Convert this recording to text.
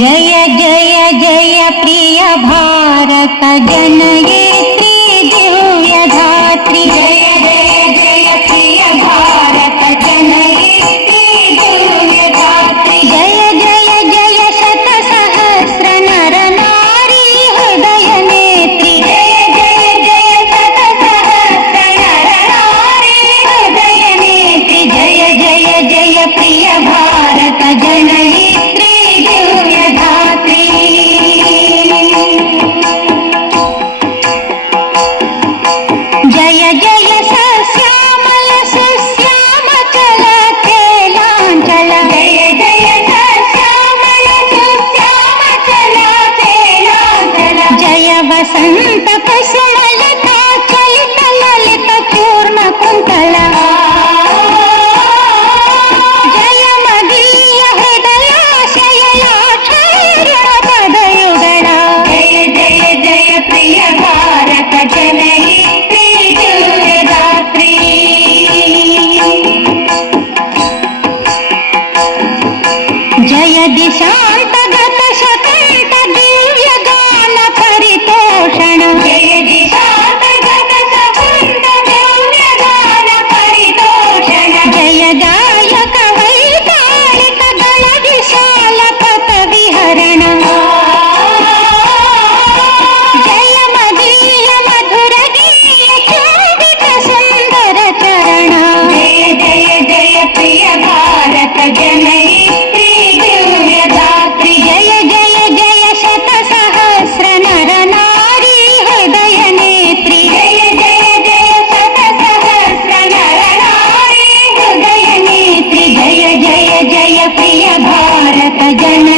जय जय जय प्रिय भारत जनयित्री दिव्यधात्री। जय जय जय प्रिय भारत जनयित्री दिव्यधात्री। जय जय जय शत सहस्र नर नारी हृदय नेत्री। जय जय जय शत सहस्र नर नारी हृदय नेत्री। जय जय जय प्रिय भारत जनयित्री दिव्यधात्री। जय जय सश्यामल सुश्यामचल चेलांचल। जय जय सश्यामल सुश्यामचल चेलांचल। जय वसंत कुसुमलता चलित ललित चूर्ण कुंतल। जय मदीय हृदयाशयलाक्षर पदयुगल। जय जय जय प्रिय भारत जनयित्री दिव्यधात्री। जय दिशांतगत शकंठ दिव्य गान परितोषण। जय दिशांतगत शकंठ दिव्य गान परितोषण। जय गायक वैतालिक गण विशाल पथ विहरण। जय मदीय मधुर गीय चुंबित सुंदर चरण। जय जय जय प्रिय भारत जनयित्री दिव्यधात्री। जय जय जय शत सहस्र नर नारी हृदय नेत्री। जय जय जय शत सहस्र नर नारी हृदय नेत्री। जय जय जय प्रिय भारत जन